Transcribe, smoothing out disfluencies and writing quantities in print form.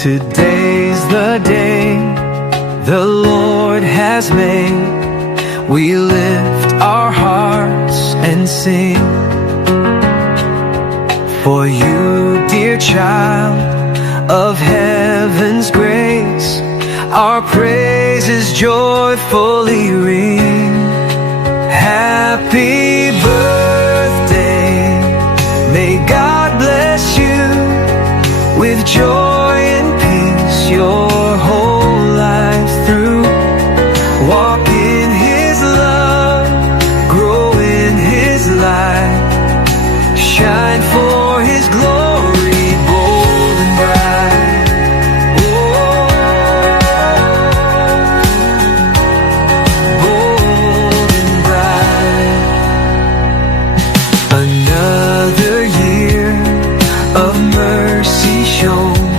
Today's the day the Lord has made. We lift our hearts and sing. For you, dear child of heaven's grace, our praises joyfully ring. Happy birthday, may God bless you with joy and peace your whole life through. Walk in His love, grow in His light, shine for His glory, bold and bright. Bold and bright. Another year of mercy shown,